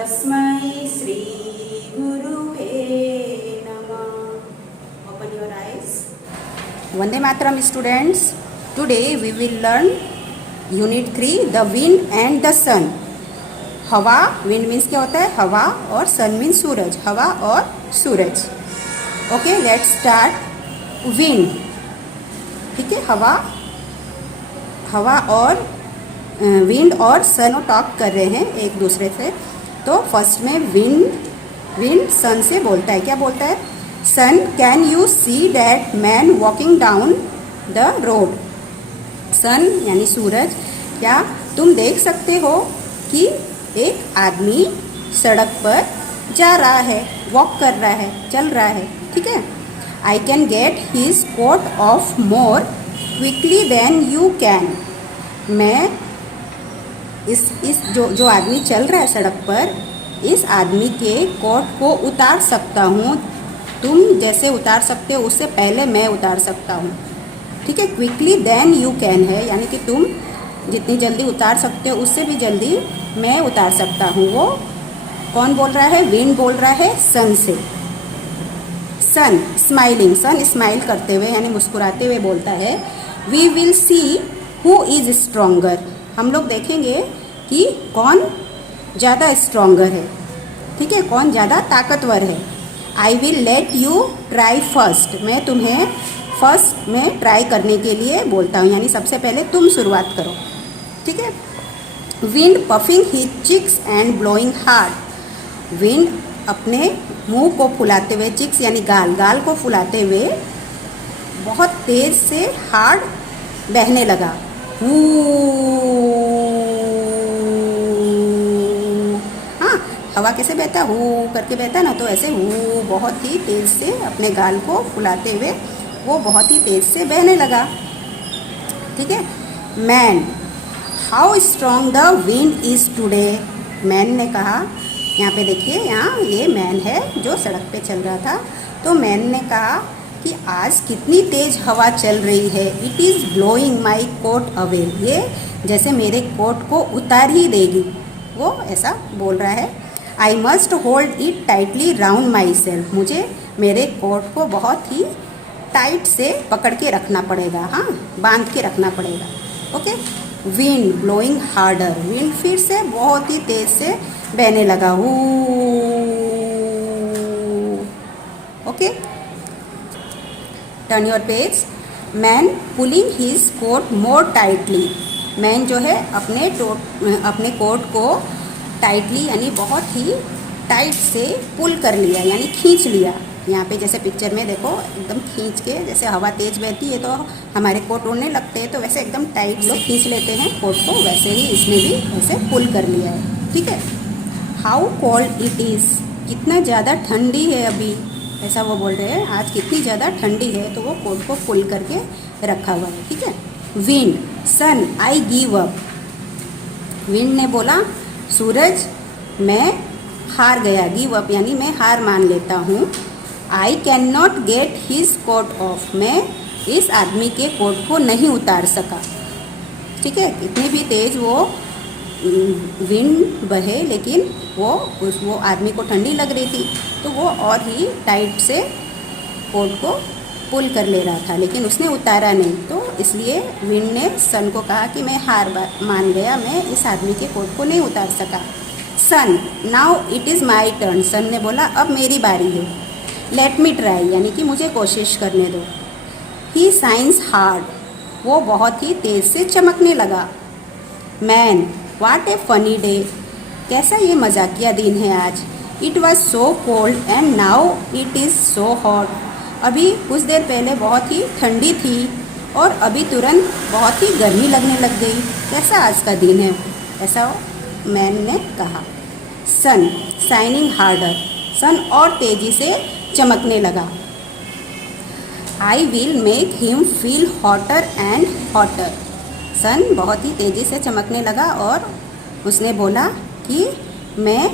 तस्मै श्री गुरुवे नमः. Open your eyes. Vande Mataram students. Today we will learn Unit 3 the wind and the sun. हवा, wind means क्या होता है? हवा, और sun means सूरज. हवा और सूरज. Okay, let's start. Wind. ठीक है, हवा और विंड और सन टॉक कर रहे हैं एक दूसरे से. तो फर्स्ट में विंड सन से बोलता है. क्या बोलता है? Sun, can you see that man walking down the road. Sun यानी सूरज, क्या तुम देख सकते हो कि एक आदमी सड़क पर जा रहा है, वॉक कर रहा है, चल रहा है. ठीक है. I can get his coat off more quickly then you can. मैं इस जो आदमी चल रहा है सड़क पर, इस आदमी के कोट को उतार सकता हूँ. तुम जैसे उतार सकते हो उससे पहले मैं उतार सकता हूँ. ठीक है. क्विकली देन यू कैन है, यानी कि तुम जितनी जल्दी उतार सकते हो उससे भी जल्दी मैं उतार सकता हूँ. वो कौन बोल रहा है? विंड बोल रहा है सन से. सन स्माइलिंग, सन स्माइल करते हुए यानी मुस्कुराते हुए बोलता है, we will see who is stronger. हम लोग देखेंगे कि कौन ज़्यादा स्ट्रोंगर है. ठीक है, कौन ज़्यादा ताकतवर है. आई will let you try first. मैं तुम्हें फर्स्ट में ट्राई करने के लिए बोलता हूँ, यानी सबसे पहले तुम शुरुआत करो. ठीक है. Wind puffing his cheeks and blowing hard. Wind अपने मुंह को फुलाते हुए, चिक्स यानी गाल को फुलाते हुए बहुत तेज से हार्ड बहने लगा. हाँ, हवा कैसे बहता? हू करके बहता ना, तो ऐसे हू बहुत ही तेज से अपने गाल को फुलाते हुए वो बहुत ही तेज से बहने लगा. ठीक है. Man, how strong the wind is today. Man ने कहा, यहाँ पे देखिए, यहाँ ये मैन है जो सड़क पे चल रहा था. तो मैन ने कहा कि आज कितनी तेज हवा चल रही है. It is blowing my coat away. ये जैसे मेरे कोट को उतार ही देगी. वो ऐसा बोल रहा है. I must hold it tightly round my self. मुझे मेरे कोट को बहुत ही टाइट से पकड़ के रखना पड़ेगा. हाँ, बांध के रखना पड़ेगा. Okay. Wind blowing harder. Wind फिर से बहुत ही तेज से बहने लगा. Okay. Turn your page. Man pulling his coat more tightly. Man जो है अपने कोट को टाइटली यानी बहुत ही टाइट से पुल कर लिया, यानी खींच लिया. यहाँ पे जैसे पिक्चर में देखो, एकदम खींच के, जैसे हवा तेज बहती है तो हमारे कोट उड़ने लगते हैं, तो वैसे एकदम टाइट लोग खींच लेते हैं कोट को, वैसे ही इसने भी ऐसे पुल कर लिया है. ठीक है. How cold it is. कितना ज़्यादा ठंडी है अभी, ऐसा वो बोल रहे हैं. आज कितनी ज़्यादा ठंडी है, तो वो कोट को पुल करके रखा हुआ है. ठीक है. Wind, sun, I give up. Wind ने बोला, सूरज मैं हार गया. गिव अप यानी मैं हार मान लेता हूँ. I can not get his coat off. मैं इस आदमी के कोट को नहीं उतार सका. ठीक है. इतनी भी तेज वो विंड बहे, लेकिन वो आदमी को ठंडी लग रही थी, तो वो और ही टाइट से कोट को पुल कर ले रहा था, लेकिन उसने उतारा नहीं. तो इसलिए विंड ने सन को कहा कि मैं हार मान गया, मैं इस आदमी के कोट को नहीं उतार सका. Sun, now it is my turn. Sun ने बोला, अब मेरी बारी है. लेट मी ट्राई, यानी कि मुझे कोशिश करने दो. ही साइंस हार्ड. वो बहुत ही तेज से चमकने लगा. Man, what A funny day. कैसा ये मजाकिया दिन है आज. It was so cold and now it is so hot. अभी कुछ देर पहले बहुत ही ठंडी थी और अभी तुरंत बहुत ही गर्मी लगने लग गई. कैसा आज का दिन है, ऐसा मैन ने कहा. सन शाइनिंग हार्डर. सन और तेजी से चमकने लगा. I will make him feel hotter and hotter. Sun बहुत ही तेज़ी से चमकने लगा और उसने बोला कि मैं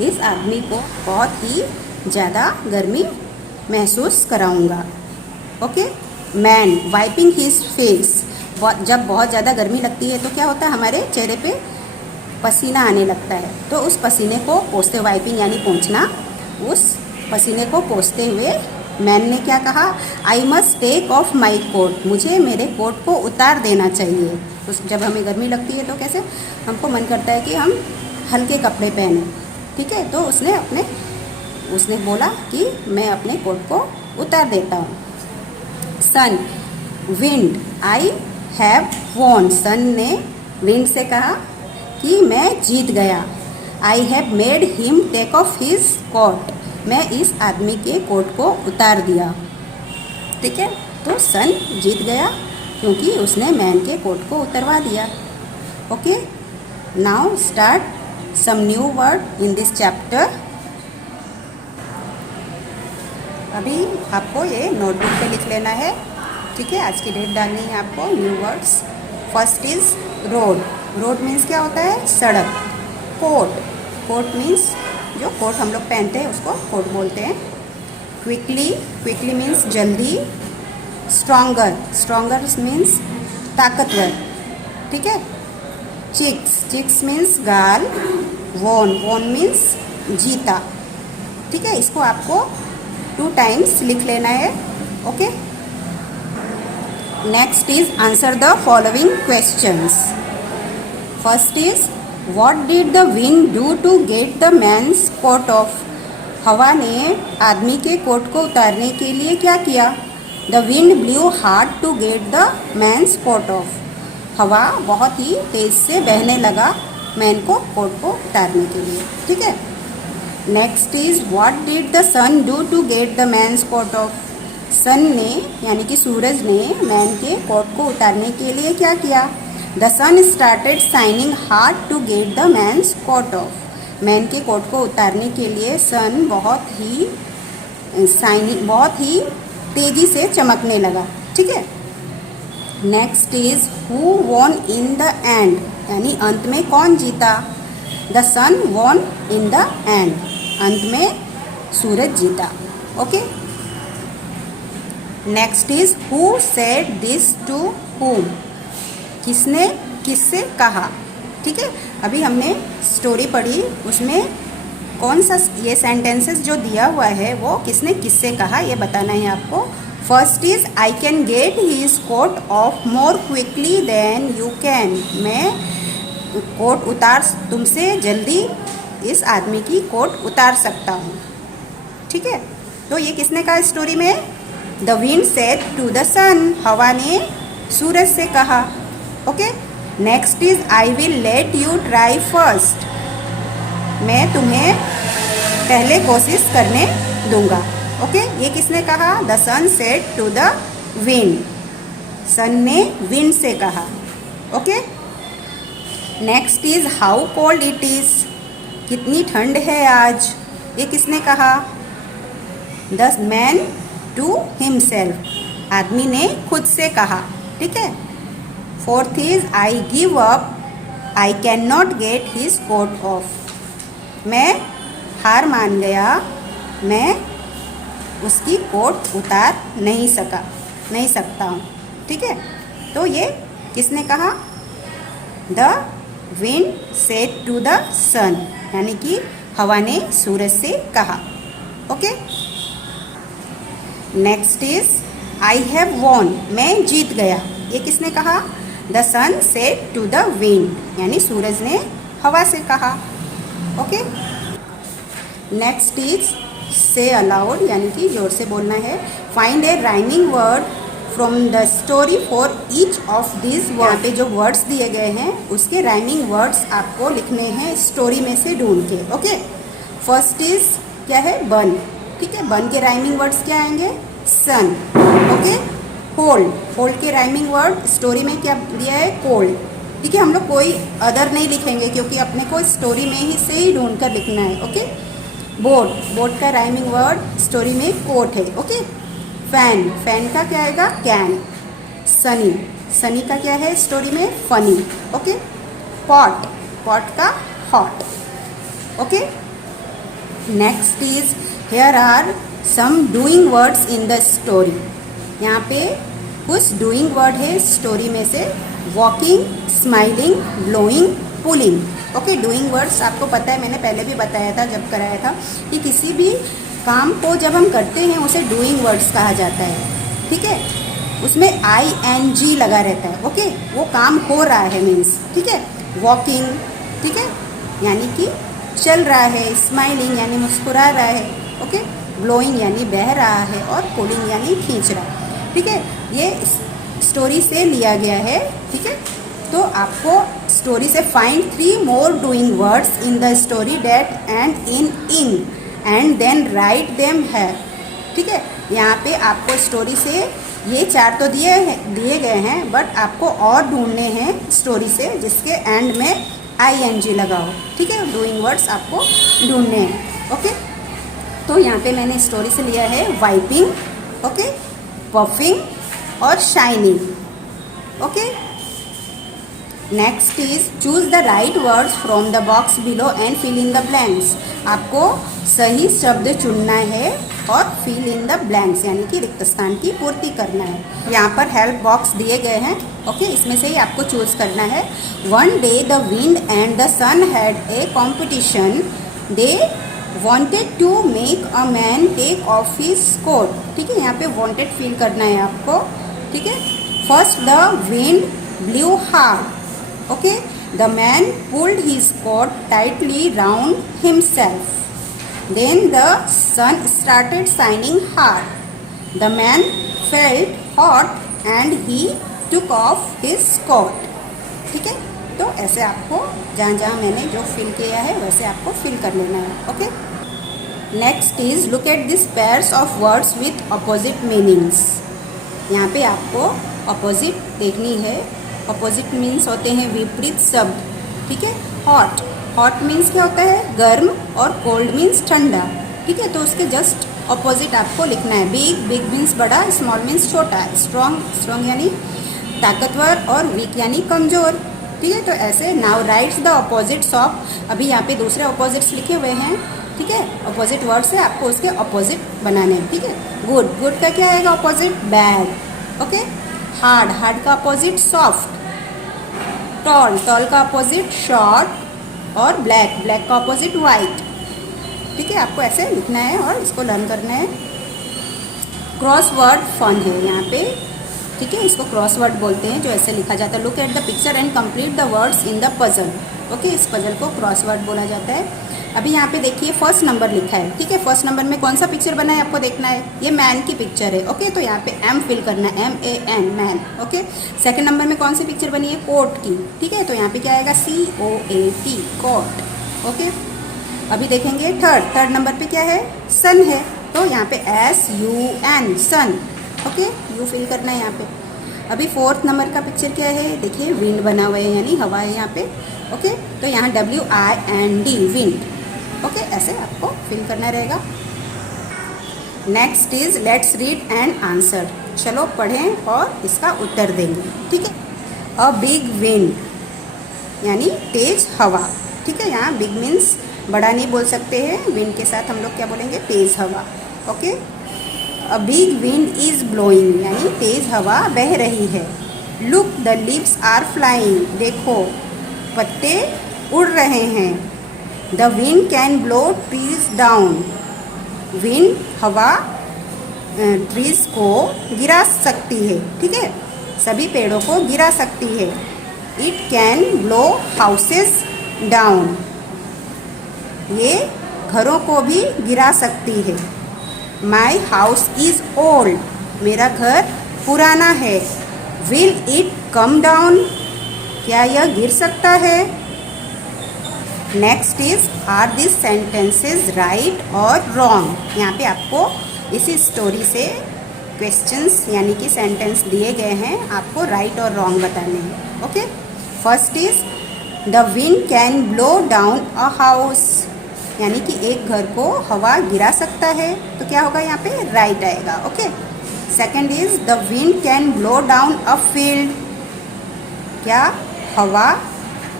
इस आदमी को बहुत ही ज़्यादा गर्मी महसूस कराऊंगा. Okay. Man wiping his face. जब बहुत ज़्यादा गर्मी लगती है तो क्या होता है, हमारे चेहरे पे पसीना आने लगता है, तो उस पसीने को पोंछते, वाइपिंग यानी पोंछना, उस पसीने को पोंछते हुए मैन ने क्या कहा, I must take off my coat, मुझे मेरे कोट को उतार देना चाहिए। तो जब हमें गर्मी लगती है तो कैसे हमको मन करता है कि हम हल्के कपड़े पहने, ठीक है। तो उसने बोला कि मैं अपने कोट को उतार देता हूँ। Sun, wind, I have won, sun ने विंड से कहा कि मैं जीत गया। I have made him take off his coat, मैं इस आदमी के कोट को उतार दिया, ठीक है। तो सन जीत गया क्योंकि उसने मैन के कोट को उतरवा दिया। Okay, now start some new word in this chapter. अभी आपको ये नोटबुक पे लिख लेना है, ठीक है। आज की डेट डालनी है आपको। New words, first is road, road means क्या होता है, सड़क। कोट, कोट मीन्स जो कोट हम लोग पहनते हैं उसको कोट बोलते हैं। क्विकली, क्विकली मीन्स जल्दी। स्ट्रॉन्गर, स्ट्रॉन्गर मीन्स ताकतवर, ठीक है। चिक्स, चिक्स मीन्स गाल। वॉन, वॉन मीन्स जीता, ठीक है। इसको आपको 2 टाइम्स लिख लेना है। Okay, next is answer the following questions. First is what did the wind do to get the man's coat off, हवा ने आदमी के कोट को उतारने के लिए क्या किया। The wind blew hard to get the man's coat off, हवा बहुत ही तेज से बहने लगा मैन को कोट को उतारने के लिए, ठीक है। Next is what did the sun do to get the man's coat off, sun ने यानी कि सूरज ने मैन के कोट को उतारने के लिए क्या किया। The sun started shining hard to get the man's coat off, man के कोट को उतारने के लिए सन बहुत ही तेजी से चमकने लगा, ठीक है। Next is who won in the end, यानी अंत में कौन जीता। The sun won in the end, अंत में सूरज जीता। Okay, next is who said this to whom, किसने किससे कहा, ठीक है। अभी हमने स्टोरी पढ़ी, उसमें कौन सा ये सेंटेंसेस जो दिया हुआ है वो किसने किससे कहा ये बताना है आपको। First is I can get his coat off more quickly then you can, मैं कोट तुमसे जल्दी इस आदमी की कोट उतार सकता हूँ, ठीक है। तो ये किसने कहा स्टोरी में, the wind said to the sun, हवा ने सूरज से कहा। Okay, next is I will let you try first, मैं तुम्हें पहले कोशिश करने दूंगा। ओके, ये किसने कहा, the sun said to the wind, sun ने विंड से कहा। Okay, next is how cold it is, कितनी ठंड है आज, ये किसने कहा, द मैन टू हिमसेल्फ, आदमी ने खुद से कहा, ठीक है। Fourth is I give up, I can not get his coat off, मैं हार मान गया, मैं उसकी कोट उतार नहीं सकता हूँ, ठीक है। तो ये किसने कहा, the wind said to the sun, यानी कि हवा ने सूरज से कहा। Okay, next is I have won, मैं जीत गया, ये किसने कहा, the sun said to the wind, यानी सूरज ने हवा से कहा। Okay, next is say aloud, यानी कि जोर से बोलना है। Find a rhyming word from the story for each of this word, यहाँ पे जो वर्ड्स दिए गए हैं उसके राइमिंग वर्ड्स आपको लिखने हैं स्टोरी में से ढूंढ के। ओके, फर्स्ट इज क्या है, बन, ठीक है, बन के राइमिंग वर्ड्स क्या आएंगे, सन। ओके, होल्ड, होल्ड के राइमिंग वर्ड स्टोरी में क्या दिया है, कोल्ड, ठीक है। हम लोग कोई अदर नहीं लिखेंगे क्योंकि अपने को स्टोरी में ही से ही ढूंढ कर लिखना है। ओके, बोट, बोट का राइमिंग वर्ड स्टोरी में कोट है। ओके, फैन, फैन का क्या आएगा, कैन। सनी, सनी का क्या है स्टोरी में, फनी। ओके, पॉट, पॉट का hot. Okay, next is here are some doing words in the story, यहाँ पे कुछ डूइंग वर्ड है स्टोरी में से, walking, smiling, blowing, pulling. Okay, doing words आपको पता है, मैंने पहले भी बताया था जब कराया था कि किसी भी काम को जब हम करते हैं उसे डूइंग वर्ड्स कहा जाता है। ठीक है, उसमें ING लगा रहता है। ओके, वो काम हो रहा है मीन्स। ठीक है, वॉकिंग, ठीक है, यानी कि चल रहा है। स्माइलिंग यानी मुस्कुरा रहा है। ओके, ब्लोइंग यानी बह रहा है, और पुलिंग यानी खींच रहा है। ठीक है, ये स्टोरी से लिया गया है। ठीक है, तो आपको स्टोरी से find 3 more doing words in the story that end in ing and then write them है। ठीक है, यहाँ पे आपको स्टोरी से ये 4 तो दिए गए हैं, बट आपको और ढूंढने हैं स्टोरी से जिसके एंड में ING लगाओ। ठीक है, डूइंग वर्ड्स आपको ढूंढने हैं। ओके, तो यहाँ पे मैंने स्टोरी से लिया है वाइपिंग, ओके, पफिंग और shining. Okay, next is choose the right words from the box below and fill in the blanks. आपको सही शब्द चुनना है और फिल इन द ब्लैंक्स यानी कि रिक्त स्थान की पूर्ति करना है। यहाँ पर हेल्प बॉक्स दिए गए हैं। ओके, इसमें से ही आपको चूज करना है। One day the wind and the sun had a competition. They wanted to make a man take off his coat। ठीक है, यहाँ पे wanted फील करना है आपको। ठीक है, first the wind blew hard। Okay, the man pulled his coat tightly round himself। then the sun started shining hard। the man felt hot and he took off his coat। ठीक है, तो ऐसे आपको जहाँ जहाँ मैंने जो फिल किया है वैसे आपको फिल कर लेना है। Okay, next is look at this pairs of words with opposite meanings. यहाँ पे आपको अपोजिट देखनी है। अपोजिट मीन्स होते हैं विपरीत शब्द। ठीक है, हॉट, हॉट मीन्स क्या होता है, गर्म, और कोल्ड मीन्स ठंडा। ठीक है, तो उसके जस्ट अपोजिट आपको लिखना है। बिग, बिग मीन्स बड़ा, स्मॉल मीन्स छोटा। स्ट्रॉन्ग, स्ट्रॉन्ग यानी ताकतवर, और वीक यानी कमज़ोर। ठीक है, तो ऐसे now rights the opposites of. अभी यहाँ पे दूसरे अपोजिट्स लिखे हुए हैं। ठीक है, अपोजिट वर्ड से आपको उसके अपोजिट बनाने हैं। ठीक है, गुड, गुड का क्या आएगा opposite, bad. Okay, hard, hard का अपोजिट सॉफ्ट। टॉल, टॉल का अपोजिट शॉर्ट, और ब्लैक, ब्लैक का अपोजिट वाइट। ठीक है, आपको ऐसे लिखना है और इसको लर्न करना है। क्रॉसवर्ड फन है यहाँ पे। ठीक है, इसको क्रॉसवर्ड बोलते हैं जो ऐसे लिखा जाता है। Look at the picture and complete the words in the puzzle. Okay, इस पजल को क्रॉसवर्ड बोला जाता है। अभी यहाँ पे देखिए फर्स्ट नंबर लिखा है। ठीक है, फर्स्ट नंबर में कौन सा पिक्चर बना है आपको देखना है। ये मैन की पिक्चर है। ओके, तो यहाँ पे M फिल करना है, MAN, man. Okay, second number में कौन सी पिक्चर बनी है, कोट की। ठीक है, तो यहाँ पे क्या आएगा, COAT, कोट। ओके, अभी देखेंगे थर्ड नंबर पे क्या है, सन है, तो यहाँ पे SUN, sun. Okay, you fill करना है यहाँ पे। अभी फोर्थ नंबर का पिक्चर क्या है, देखिए विंड बना हुआ है यानी हवा है यहाँ पे। ओके, तो यहाँ WIND, विंड। ओके, ऐसे आपको फिल करना रहेगा। Next is let's read and answer. चलो पढ़ें और इसका उत्तर देंगे। ठीक है, अ बिग विंड यानी तेज हवा। ठीक है, यहाँ बिग मीन्स बड़ा नहीं बोल सकते हैं, विंड के साथ हम लोग क्या बोलेंगे, तेज हवा। Okay, a big wind is blowing यानी तेज हवा बह रही है। Look the leaves are flying, देखो पत्ते उड़ रहे हैं। The wind can blow trees down, wind हवा ट्रीज को गिरा सकती है। ठीक है, सभी पेड़ों को गिरा सकती है। It can blow houses down, ये घरों को भी गिरा सकती है। माई हाउस इज ओल्ड, मेरा घर पुराना है। विल इट कम डाउन, क्या यह गिर सकता है। Next is are this sentences right और रॉन्ग। यहाँ पे आपको इसी स्टोरी से क्वेश्चंस यानी कि सेंटेंस दिए गए हैं, आपको राइट और रॉन्ग बताने हैं। Okay, first is the wind can blow down a house, यानी कि एक घर को हवा गिरा सकता है, तो क्या होगा यहाँ पे, राइट आएगा। Okay, second is the wind can blow down a field, क्या हवा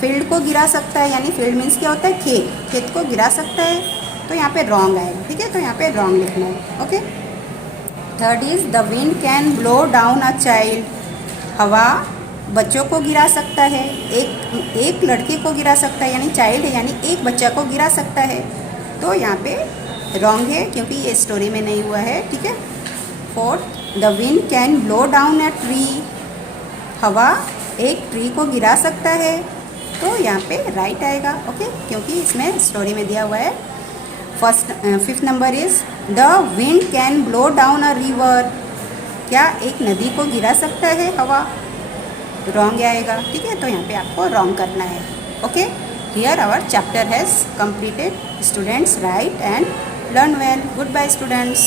फील्ड को गिरा सकता है, यानी फील्ड मीन्स क्या होता है, खेत, खेत को गिरा सकता है, तो यहाँ पे रॉन्ग आएगा। ठीक है, तो यहाँ पे रॉन्ग लिखना है। Okay, third is the wind can blow down a child, हवा बच्चों को गिरा सकता है, एक लड़के को गिरा सकता है, यानी चाइल्ड है यानी एक बच्चा को गिरा सकता है। तो यहाँ पे रॉन्ग है क्योंकि ये स्टोरी में नहीं हुआ है, ठीक है। Fourth, the wind can blow down a tree, हवा एक ट्री को गिरा सकता है, तो यहाँ पे राइट आएगा, ओके, क्योंकि इसमें स्टोरी में दिया हुआ है। Fifth number is the wind can blow down a river, क्या एक नदी को गिरा सकता है हवा, रॉन्ग आएगा, ठीक है। तो यहाँ पे आपको रॉन्ग करना है, okay. Here our chapter has completed. Students write and learn well. Goodbye students.